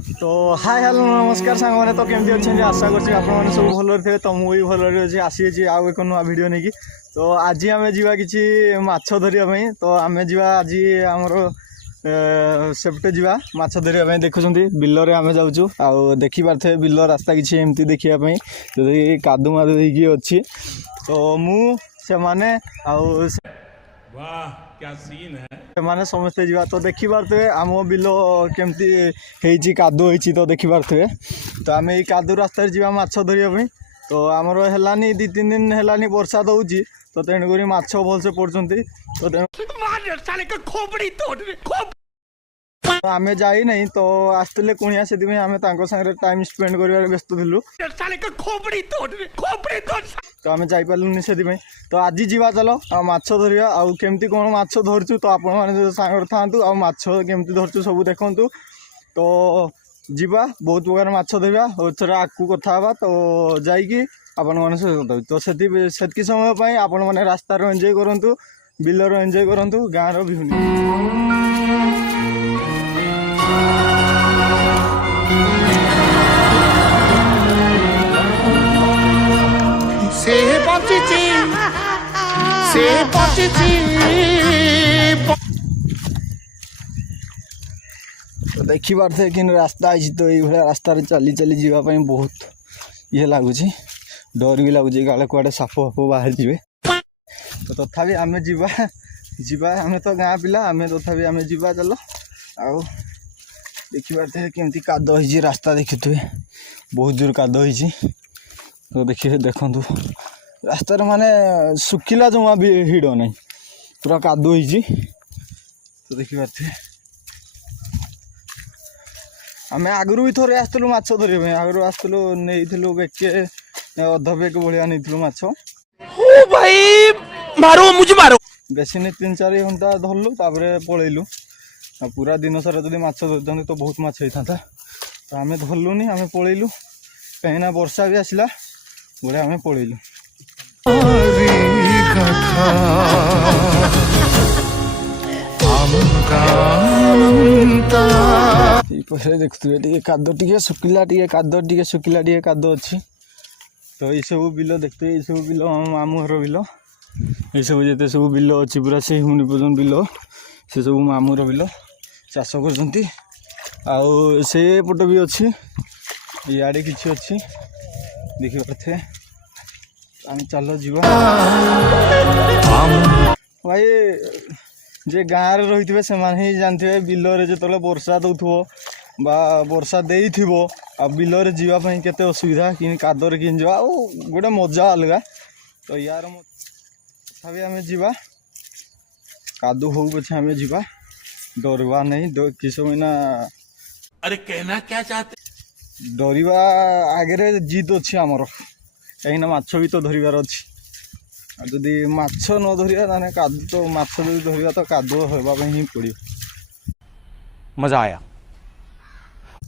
तो hi hello नमस्कार सांग मैंने तो केमती अच्छे आशा कर सब भल थे तो मुझे भल अच्छे आसी आउ एक नुआ भिड नहीं कि तो आज आम जा कि माछ धरवाई तो आम जा आज आमर सेपटे जा माछ धरवाई देखुं बिलरे आम जाऊँ आउ देखी पारे बिल रास्ता किसी एमती देखापी जो कादु मादु अच्छी तो मु से माने आउ वाह क्या सीन है माने समस्ते जा तो देखी पारे आम बिल केमती कादु होती तो देखी पारे तो आम ये कादु रास्ता जा माछ धरवाई तो आमर है दी तीन दिन है वर्षा दौर तो तेणुक माछ भलसे पड़ते तो आम जाई नहीं तो आसते कुणिया से आम सागर टाइम स्पेंड कर व्यस्त थिलु तो आम जापारूनी से तो आज जीवा चलो माछ धरिया आउ केमती कौन माछ धरचु तो आपण मैंने सागर था आ माछ केमती धरचु सब देखु तो जीवा बहुत प्रकार माछ धरिया और थोड़ा आगू कथा तो जाइकी आपण मैंने तो से समय आपण मैंने रास्तार एंजॉय करूँ बिलर एंजॉय करूँ गाँव विहु तो देखी पारे कि रास्ता आई तो ये रास्ता चली चली जावाई बहुत ये लगुच डर भी लगुच काले कड़े साप फाप बाहर जी तो तथापि आम जीवा आम तो गाँ पिला आम तथापि आम जीवा चलो आउ देखी पारे केमती काद हो रास्ता देखी थे बहुत जोर काद हो तो देखिए देखु रास्तार माने सुखिला जमा भी हिड़ ना पूरा कादु हो तो देखी पारे आम आगु भी थोड़े आसलु माछ धरवा आगु आसलु नहीं बेके अध बेक भाया नहीं माछ बेसी नहीं 3-4 घंटा धरलु पलैलु पूरा दिन सारा जब माछ धरते तो बहुत माछ होता तो आम धरलुनि आम पलैलु कहीं वर्षा भी आसला बोले आम पलैलु देखुए काद टे सुखिला काद टे सुखिला काद अच्छी तो ये सब बिल देखते ये सब बिल मामू घर बिल ये सब जिते सब बिल अच्छी पूरा से हुनी पर्यटन बिल से सब मामूर बिल चाष कर पट भी अच्छी इे कि अच्छी देखी पारे आम चल जीवा भाई जे गाँव में रही थे से ही जानते बिलरे जो वर्षा दौथो वर्षा दे बिलरे जावाई के असुविधा कि कादर कि गोटे मजा अलग तो यार तथा आम जा कादु हो पछे आम जा डरवा नहीं कि समय अरे कहना क्या चाहते डरवा आगे जिद अच्छी आमर कहीं माछ भी तो धरबार अच्छी जदि माछ न धरिया कादु तो माछ जो धरिया तो कादुओ होगा ही पड़ो मजा आया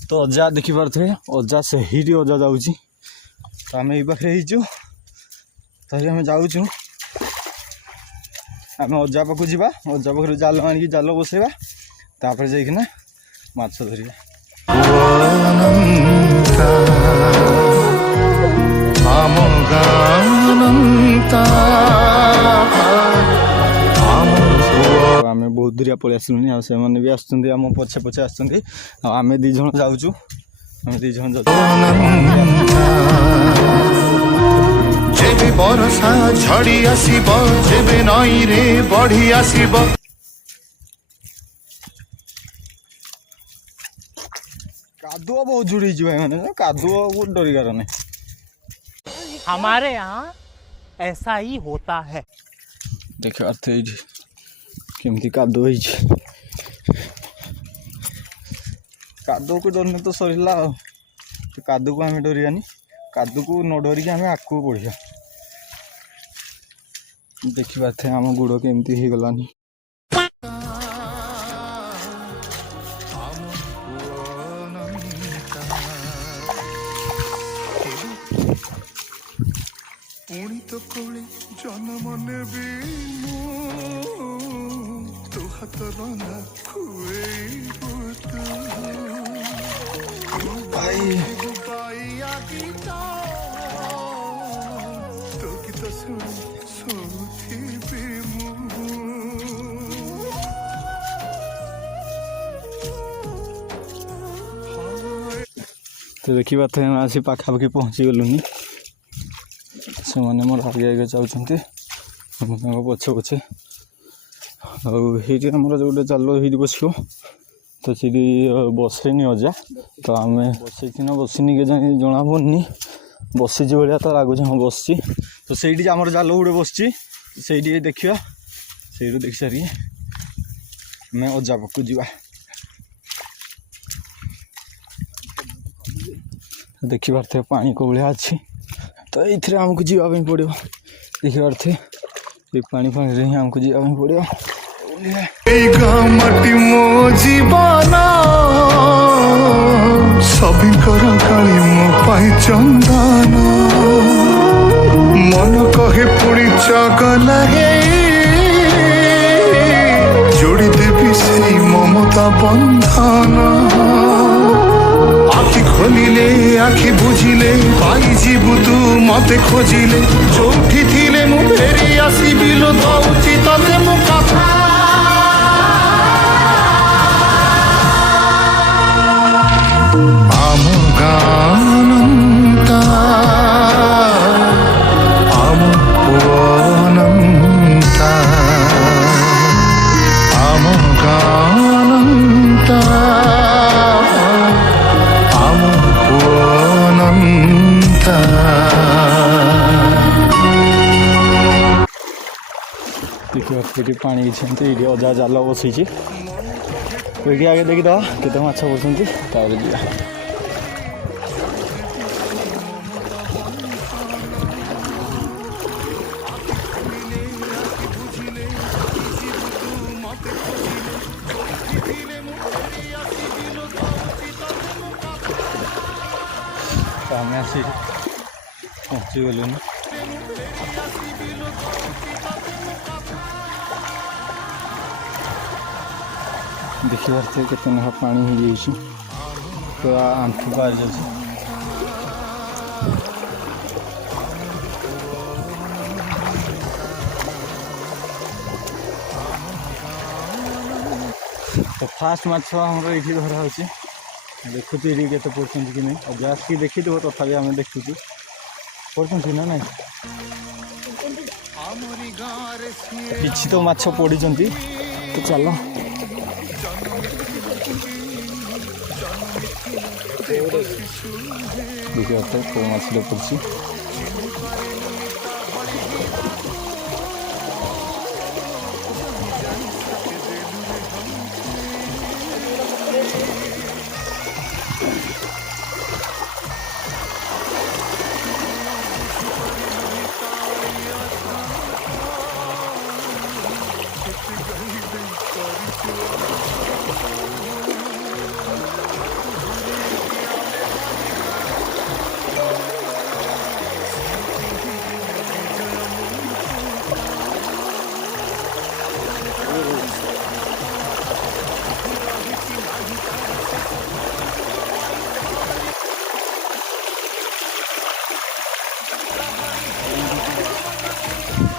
तो अजा देखी पारे अजा से ही अजा जाऊँ तो आम ये पाखे तो आम जाऊँ आम अजा पाक जा अजा पाखे जाल आनिक जाल बसैबा तापर जाइकिना माछ धरिया आम बहुत दूरिया पलि आसलुनि से भी आम पछे पछे आम दीज जाऊँ आम दीज बरसा झड़ी आसीब जेबे नई रे बढ़ी आसीब कादुआ बहुत जुड़ी मैंने कादुआ को डरिगार नहीं हमारे यहाँ ऐसा ही होता है देख केमती कादु कादु को डरने तो सरला तो कादु को आम डरियानी कादु को न डरिक आम आगू बढ़िया देखी पारे आम गुड़ केमती हो गलानी पुणी तो कोली जन्म नेबी तू हाथ रंगा खुए ଭାଇ ତ ଦେଖିପାରୁଥିବେ ଆମେ ଆସି ପାଖାପାଖି ପହଞ୍ଚିଗଲୁନି। ସେମାନେ ମୋର ଆଗେ ଆଗେ ଯାଉଛନ୍ତି, ଆମେ ତାଙ୍କ ପଛେ ପଛେ। ଆଉ ସେଇଠି ଆମର ଯେଉଁଟା ଚାଲ ସେଇଠି ବସିବ, ତ ସେଇଠି ବସେନି ଅଜା, ତ ଆମେ ବସେଇକିନା ବସିନି କେଜାଣି ଜଣା ପଡ଼ୁନି, ବସିଛି ଭଳିଆ ତ ଲାଗୁଛି। ହଁ ବସିଛି, ତ ସେଇଠି ଆମର ଜାଲ ଗୋଟେ ବସିଛି, ସେଇଠି ଦେଖିବା। ସେଇଠୁ ଦେଖି ସାରିକି ଆମେ ଅଜା ପାଖକୁ ଯିବା। ଦେଖିପାରୁଥିବେ ପାଣି କୋଉ ଭଳିଆ ଅଛି, ତ ଏଇଥିରେ ଆମକୁ ଯିବା ପାଇଁ ପଡ଼ିବ। ଦେଖିପାରୁଥିବେ ଏ ପାଣି ପାଣିରେ ହିଁ ଆମକୁ ଯିବା ପାଇଁ ପଡ଼ିବ। ମାଟି ମୋ ଜୀବନ ସଭିଙ୍କର କାଳି ମୋ ପାଇଁ ଚନ୍ଦନ, ମନ କହେ ପୁଣି ଚଗଲାରେ ଯୋଡ଼ି ଦେବି ସେଇ ମମତା ବନ୍ଧନ। ଆଖି ଖୋଲିଲେ ଆଖି ବୁଝିଲେ ପାଇଯିବୁ ତୁ ମତେ ଖୋଜିଲେ, ଯୋଉଠି ଥିଲେ ମୁଁ ଫେରି ଆସିବି ଲୋ, ଦଉଛି ତତେ ମୁଁ କଥା। ଆମ ଗାନନ୍ତା ଆମ ପୁଅନନ୍ତା, ଆମ ଗାନନ୍ତା ଆମ ପୁଅନନ୍ତା। ଦେଖିବା ଏଠି ପାଣି କିଛି ଏମିତି, ଏଇଠି ଅଜା ଜାଲ ବସେଇଛି, ଏଇଠି ଆଗେ ଦେଖିଦେବା କେତେ ମାଛ ବସନ୍ତି, ତାପରେ ଯିବା। ଆମେ ଆସି ପହଞ୍ଚିଗଲୁନି। ଦେଖିପାରୁଥିବେ କେତେ ନେଖା ପାଣି ହେଇଯାଇଛି, ପୁରା ଆଣ୍ଠୁ ପାରି ଯାଉଛି। ତ ଫାଷ୍ଟ ମାଛ ଆମର ଏଇଠି ଧରା ହେଉଛି। ଦେଖୁଛୁ ଏଇଠି କେତେ ପଡ଼ୁଛନ୍ତି କି ନାହିଁ, ଅଜା ଆସିକି ଦେଖିଥିବ, ତଥାପି ଆମେ ଦେଖୁଛୁ ପଡ଼ୁଛନ୍ତି ନା ନାହିଁ। କିଛି ତ ମାଛ ପଡ଼ିଛନ୍ତି, ତ ଚାଲ। ଦେଖିବା କେଉଁ ମାଛଟା ପଡ଼ୁଛି।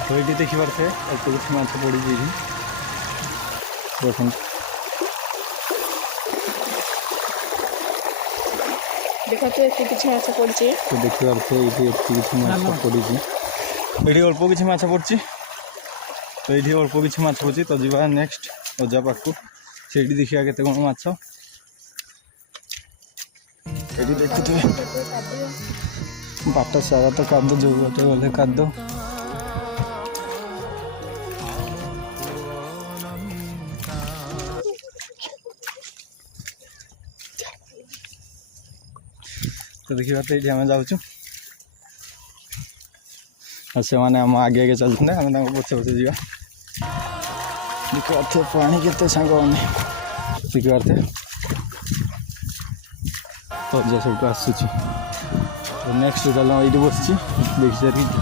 তো এটি দেখিপারে অল্প কিছু মাছ পড়িছে এটি দেখুন। তো দেখিপারে এটি একটি কিছু মাছ পড়িছে, এটি অল্প কিছু মাছ পড়ছে। তো এটি অল্প কিছু মাছ পড়ছে, তো যা নেক্সট অজা পাখু সেইটি দেখা কেতে কোণ মাছ। এটি দেখুথিবে বাট সারা তো কাদ, যে বাটে গলে কাদ। তো ଦେଖିପାରୁଥିବେ ଏଇଠି ଆମେ ଯାଉଛୁ, ଆଉ ସେମାନେ ଆମ ଆଗେ ଆଗେ ଚାଲୁଛନ୍ତି, ଆମେ ତାଙ୍କ ପଛେ ପଛେ ଯିବା। ଦେଖିପାରୁଥିବେ ପାଣି କେତେ ସାଙ୍ଗମାନେ, ଦେଖିପାରୁଥିବେ ଅଜା ସବୁଠୁ ଆସୁଛି। ନେକ୍ସଟ ଚାଲ ଏଇଠି ବସିଛି, ଦେଖି ସାରିକି